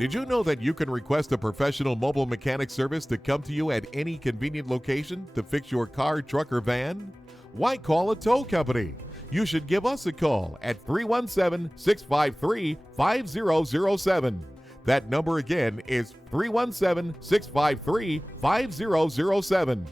Did you know that you can request a professional mobile mechanic service to come to you at any convenient location to fix your car, truck, or van? Why call a tow company? You should give us a call at 317-653-5007. That number again is 317-653-5007.